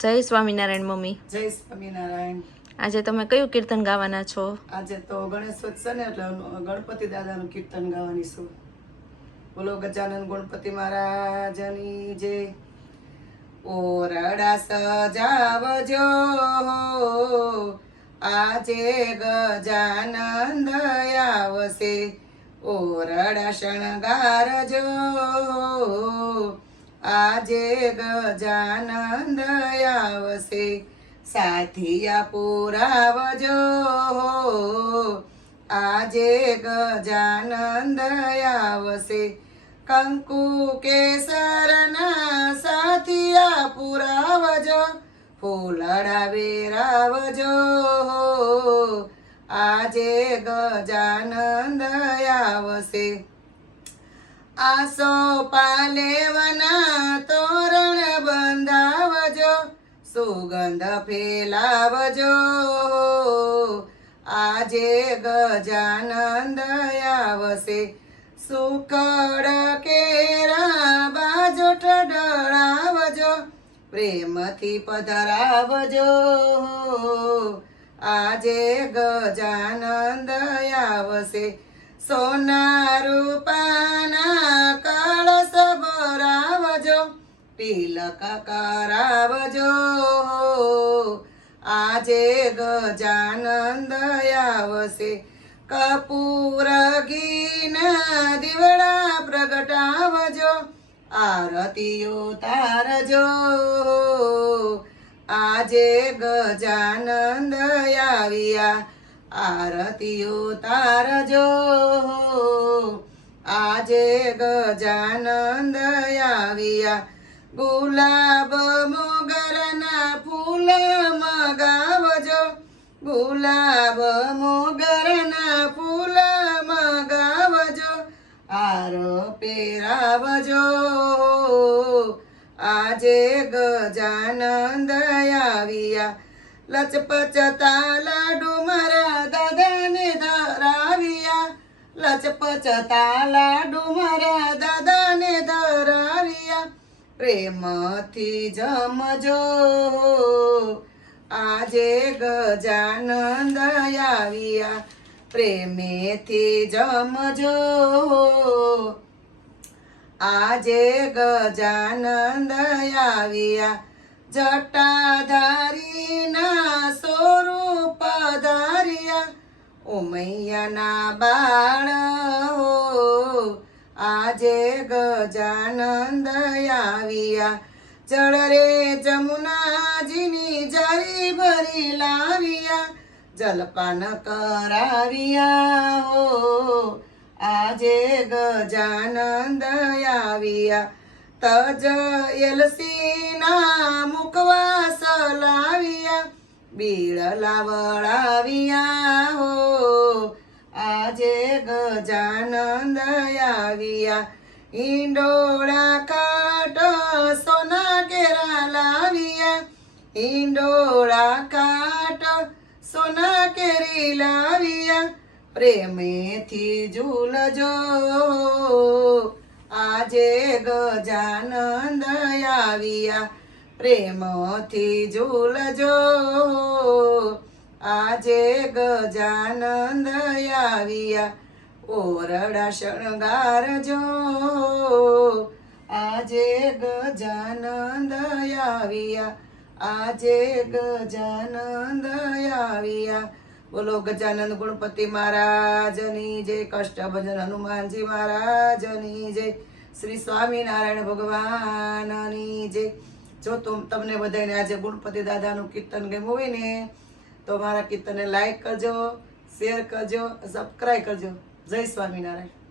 જય સ્વામિનારાયણ મમ્મી. જય સ્વામિનારાયણ. આજે તમે કયું કીર્તન ગાવાના છો? આજે તો ગણેશોત્સવ છે ને એટલે ગણપતિ દાદાનું કીર્તન ગાવાની છું. બોલો ગજાનન ગણપતિ મહારાજની જય. ઓરડા સજાવજો આજે ગજાનંદ આવશે, ઓરડા શણગારજો આજે ગજાનંદ આવશે, સાથિયા પુરાવજો આજે ગજાનંદ આવશે, કંકુ કેસરના સાથિયા પુરાવજો, ફૂલડા વેરાવજો આજે ગજાનંદ આવશે, આસો પાલેવના તોરણ બંધાવજો, સુગંધ ફેલાવજો આજે ગજાનંદ આવશે, સુકડ કેરા બાજોટ ડળાવજો, પ્રેમથી પધરાવજો આજે ગજાનંદ આવશે, સોના રૂપાના કળશ ભરાવજો, તિલક કરાવજો આજે ગજાનંદ આવશે, કપૂર ઘીના દીવડા પ્રગટાવજો, આરતીઓ તારજો આજે ગજાનંદ આવ્યા, આરતીઓ તારજો આજે ગજાનંદ આવ્યા, ગુલાબ મોગરના ફૂલ મગાવજો, ગુલાબ મોગરના ફૂલ મગાવજો, હાર પહેરાવજો આજે ગજાનંદ આવ્યા, લચપચતા લાડુ મારા દાદાને ધરાવ્યા, લચપચતા લાડુ મારા દાદાને ધરાવ્યા, પ્રેમથી જમજો આજે ગજાનંદ આવ્યા, પ્રેમેથી જમજો આજે ગજાનંદ આવ્યા, જટાધારીના સ્વરૂપ ધાર્યા, ઉમૈયાના બાળ આજે ગજાનંદ આવ્યા, જળ રે જમુનાજીની જારી ભરી લાવ્યા, જલપાન કરાવ્યા આજે ગજાનંદ આવ્યા, તજ એલસીના મુખવાસ લાવ્યા, બીડલા વળાવ્યા આજે ગજાનંદ આવ્યા, ઈંડોળા કાટ સોના કેરા લાવ્યા, ઈંડોળા કાટ સોના કેરી લાવ્યા, પ્રેમેથી ઝૂલજો આજે ગજાનંદ આવ્યા, પ્રેમથી ઝૂલજો આજે ગજાનંદ આવ્યા, ઓરડા શણગારજો આજે ગજાનંદ આવ્યા, આજે ગજાનંદ આવ્યા. બોલો ગજાનંદ ગણપતિ મહારાજની જય, કષ્ટભંજન હનુમાનજી મહારાજની જય, શ્રી સ્વામિનારાયણ ભગવાનની જય. જો તમને બધાને આજે ગણપતિ દાદાનું કીર્તન ગમ્યું હોય ને તો મારા કીર્તનને લાઈક કરજો, શેર કરજો, સબસ્ક્રાઈબ કરજો. જય સ્વામિનારાયણ.